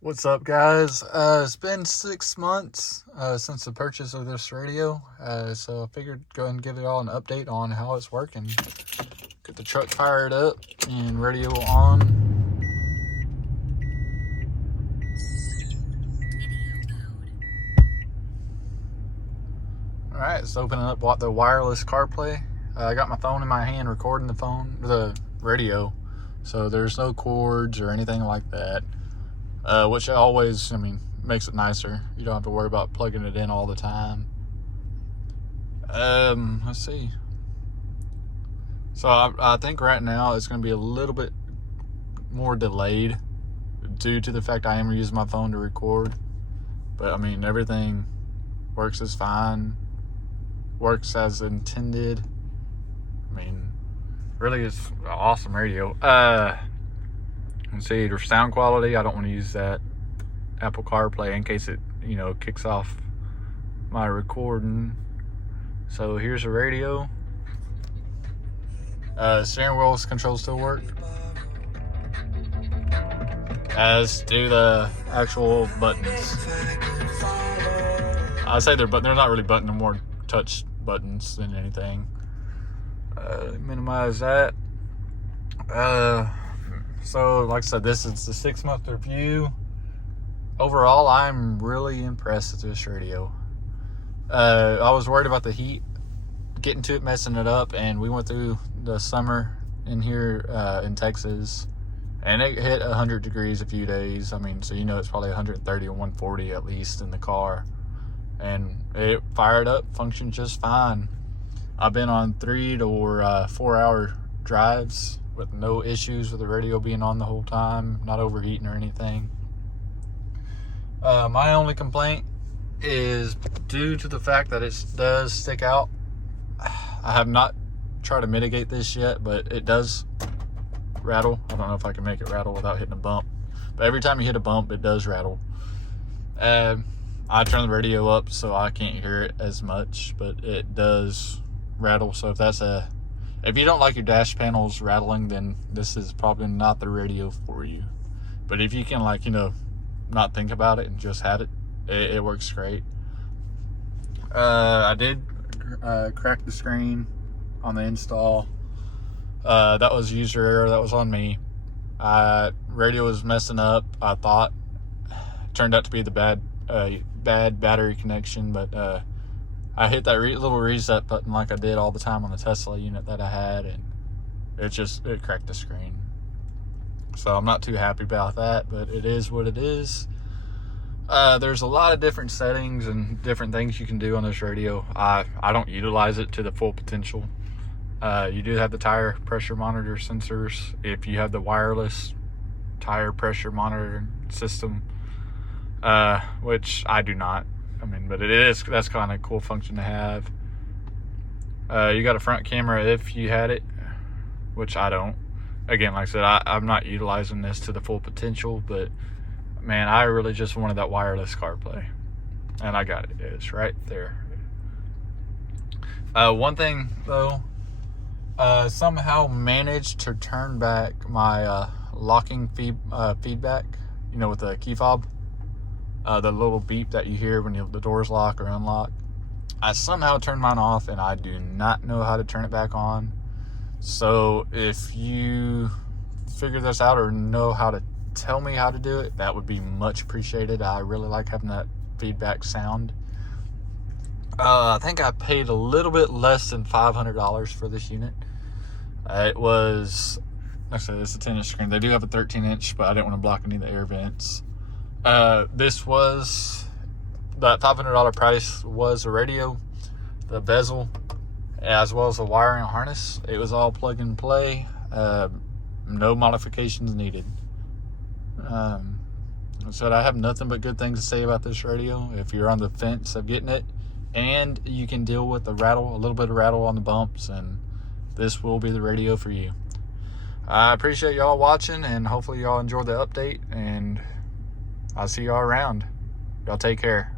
What's up, guys? It's been 6 months since the purchase of this radio, so I figured go ahead and give it all an update on how it's working. Get the truck fired up and radio on. Alright, it's opening up the wireless CarPlay. I got my phone in my hand recording the radio, so there's no cords or anything like that. Which always, makes it nicer. You don't have to worry about plugging it in all the time. Let's see. So I think right now it's going to be a little bit more delayed due to the fact I am using my phone to record. But everything works as fine. Works as intended. Really it's an awesome radio. Let's see, there's sound quality. I don't want to use that Apple CarPlay in case it, kicks off my recording. So here's the radio. Steering wheel's controls still work, as do the actual buttons. I say they're not really buttons, they're more touch buttons than anything. Minimize that. So, like I said, this is the 6-month review. Overall, I'm really impressed with this radio. I was worried about the heat, getting to it, messing it up, and we went through the summer in here in Texas, and it hit 100 degrees a few days. So it's probably 130 or 140 at least in the car. And it fired up, functioned just fine. I've been on 3 or 4 hour drives with no issues with the radio being on the whole time, not overheating or anything. My only complaint is due to the fact that it does stick out. I have not tried to mitigate this yet, but it does rattle. I don't know if I can make it rattle without hitting a bump, but every time you hit a bump, it does rattle. I turn the radio up so I can't hear it as much, but it does rattle. So if you don't like your dash panels rattling, then this is probably not the radio for you. But if you can, not think about it and just have it, it works great. I did crack the screen on the install. That was user error. That was on me. Radio was messing up, I thought. Turned out to be the bad battery connection, but I hit that little reset button like I did all the time on the Tesla unit that I had, and it cracked the screen. So I'm not too happy about that, but it is what it is. There's a lot of different settings and different things you can do on this radio. I don't utilize it to the full potential. You do have the tire pressure monitor sensors if you have the wireless tire pressure monitoring system, which I do not. But that's kind of a cool function to have. You got a front camera if you had it, which I don't. Again, like I said, I'm not utilizing this to the full potential, but man, I really just wanted that wireless CarPlay, and I got it. It's right there. One thing though, somehow managed to turn back my locking feedback, with the key fob. The little beep that you hear when the doors lock or unlock. I somehow turned mine off, and I do not know how to turn it back on. So if you figure this out or know how to tell me how to do it, that would be much appreciated. I really like having that feedback sound. I think I paid a little bit less than $500 for this unit. It was, like I said, it's a 10-inch screen. They do have a 13-inch, but I didn't want to block any of the air vents. This was that $500 price was the radio, the bezel, as well as the wiring harness. It was all plug and play. No modifications needed. So I have nothing but good things to say about this radio. If you're on the fence of getting it, and you can deal with a little bit of rattle on the bumps, and this will be the radio for you. I appreciate y'all watching, and hopefully y'all enjoyed the update, and I'll see y'all around. Y'all take care.